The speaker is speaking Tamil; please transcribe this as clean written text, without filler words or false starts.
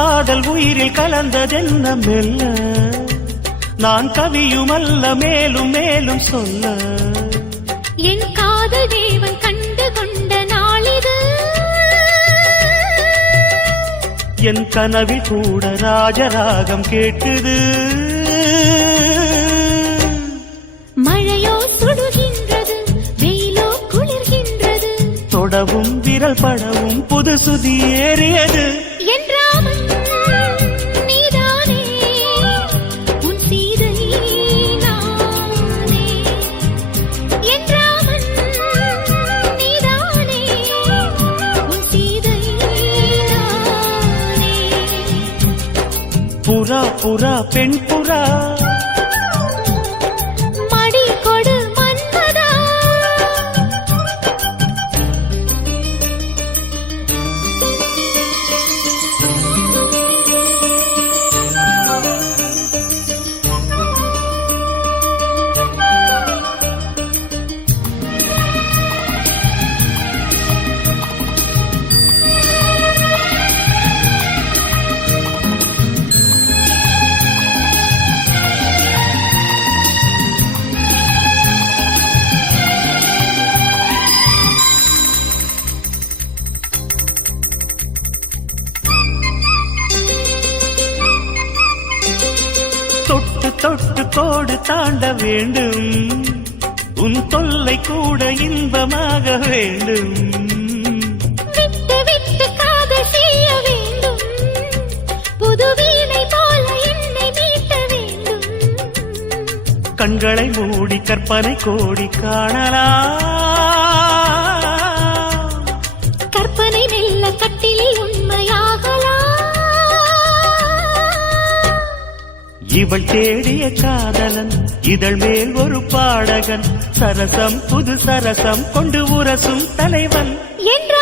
காதல் உயிரில் கலந்ததென்ன மெல்ல நான் கவியுமல்ல மேலும் மேலும் சொல்ல என் காதல் தேவன் கண்டு கொண்ட நாளிது என் கனவில் கூட ராஜராகம் கேட்குது மழையோ சுடுகின்றது வெயிலோ குளிர்கின்றது தொடவும் விரல் படவும் புது சுதி ஏறியது என் ராமன் நீதானே உன் சீதை நானே என் ராமன் நீதானே உன் சீதை நானே புறா புறா பெண் புறா மடி கொடு மன்மதா தொட்டு தொட்டு கோடு தாண்ட வேண்டும் உன் தொல்லை கூட இன்பமாக வேண்டும் விட்டு விட்டு காதல் செய்ய வேண்டும் புது வீணை போல என்னை மீட்ட வேண்டும் கண்களை மூடி கற்பனை கோடி காணலாம் கற்பனை மெல்ல கட்டிலில் உண்மையாகலாம் இவள் தேடிய காதலன் இதழ் மேல் ஒரு பாடகன் சரசம் புது சரசம் கொண்டு உரசும் தலைவன் என்ற